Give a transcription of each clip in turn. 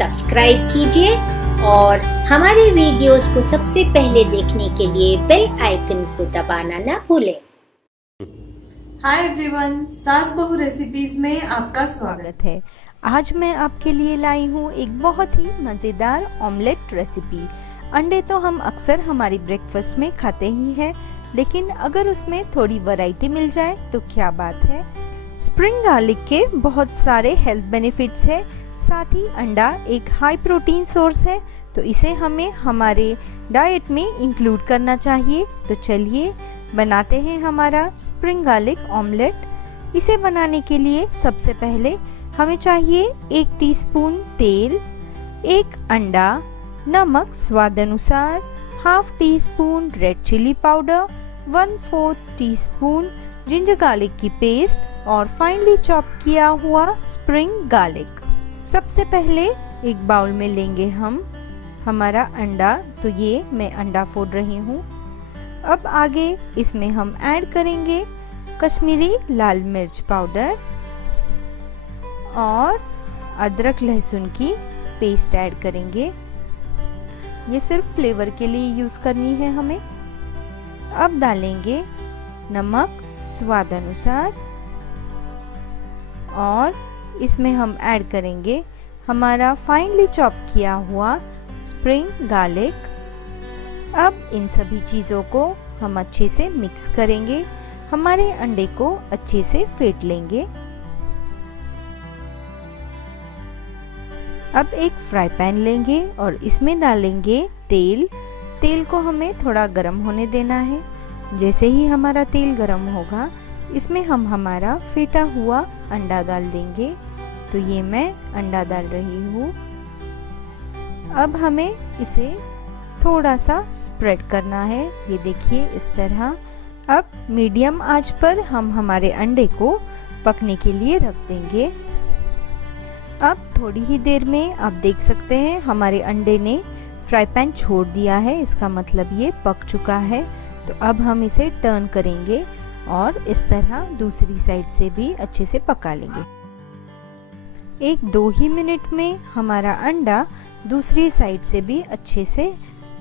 Subscribe कीजिए और हमारे वीडियोस को सबसे पहले देखने के लिए बेल आइकन को दबाना ना भूलें। हाय एवरीवन, सास बहू रेसिपीज में आपका स्वागत है। आज मैं आपके लिए लाई हूँ एक बहुत ही मज़ेदार ऑमलेट रेसिपी। अंडे तो हम अक्सर हमारी ब्रेकफास्ट में खाते ही हैं, लेकिन अगर उसमें थोड़ी वैरायटी मिल जाए तो क्या बात है। स्प्रिंग गार्लिक के बहुत सारे हेल्थ बेनिफिट्स है, साथ ही अंडा एक हाई प्रोटीन सोर्स है, तो इसे हमें हमारे डाइट में इंक्लूड करना चाहिए। तो चलिए बनाते हैं हमारा स्प्रिंग गार्लिक ऑमलेट। इसे बनाने के लिए सबसे पहले हमें चाहिए 1 टीस्पून तेल, 1 अंडा, नमक स्वाद अनुसार, half teaspoon red chilli powder, 1/4 teaspoon ginger garlic की पेस्ट और फाइनली चॉप किया हुआ स्प्रिंग गार्लिक। सबसे पहले एक बाउल में लेंगे हम हमारा अंडा, तो ये मैं अंडा फोड़ रही हूँ। अब आगे इसमें हम ऐड करेंगे कश्मीरी लाल मिर्च पाउडर और अदरक लहसुन की पेस्ट ऐड करेंगे। ये सिर्फ फ्लेवर के लिए यूज़ करनी है हमें। अब डालेंगे नमक स्वाद अनुसार और इसमें हम ऐड करेंगे हमारा फाइनली चॉप किया हुआ स्प्रिंग गार्लिक। अब इन सभी चीज़ों को हम अच्छे से मिक्स करेंगे, हमारे अंडे को अच्छे से फेंट लेंगे। अब एक फ्राई पैन लेंगे और इसमें डालेंगे तेल। तेल को हमें थोड़ा गर्म होने देना है। जैसे ही हमारा तेल गर्म होगा, इसमें हम हमारा फेंटा हुआ अंडा डाल देंगे। तो ये मैं अंडा डाल रही हूँ। अब हमें इसे थोड़ा सा स्प्रेड करना है, ये देखिए इस तरह। अब मीडियम आंच पर हम हमारे अंडे को पकने के लिए रख देंगे। अब थोड़ी ही देर में आप देख सकते हैं हमारे अंडे ने फ्राई पैन छोड़ दिया है, इसका मतलब ये पक चुका है। तो अब हम इसे टर्न करेंगे और इस तरह दूसरी साइड से भी अच्छे से पका लेंगे। 1-2 ही मिनट में हमारा अंडा दूसरी साइड से भी अच्छे से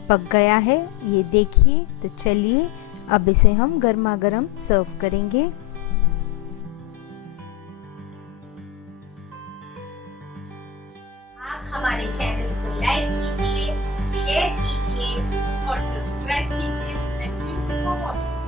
पक गया है, ये देखिए। तो चलिए अब इसे हम गर्मा गर्म सर्व करेंगे। आप हमारे चैनल को लाइक कीजिए, शेयर कीजिए और सब्सक्राइब कीजिए। Thank you for watching.